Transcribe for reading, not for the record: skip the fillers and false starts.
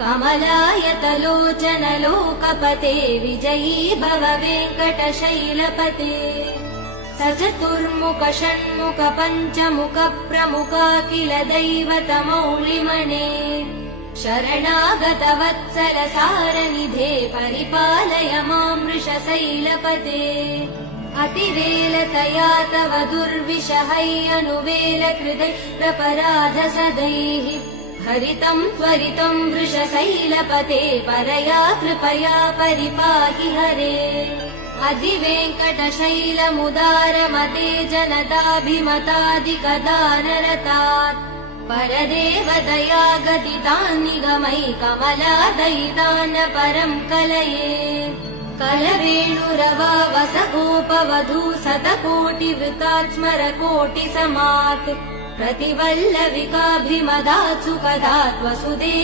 कमलायतलोचन लोकपते विजयी भव वेङ्कटशैलपते स चतुर्मुख षण्मुख पञ्चमुख प्रमुखाखिल दैवतमौलिमने शरणागत वत्सल सारनिधे परिपालय मां वृषशैलपते अतिवेलतया तव दुर्विषहैरनुवेल कृतैरपराध सदैः हरितं त्वरितं वृषशैलपते परया कृपया परिपाहि हरे अधिवेङ्कटशैलमुदारमते जनताभिमतादिकदानरतात् परदेवदया गदितान् निगमै कमलादयितान् परं कलये कलवेणुरवा वसगोपवधू शतकोटिवृतात् स्मरकोटिसमात् प्रतिवल्लविकाभिमदात् सुखदात् वसुदेव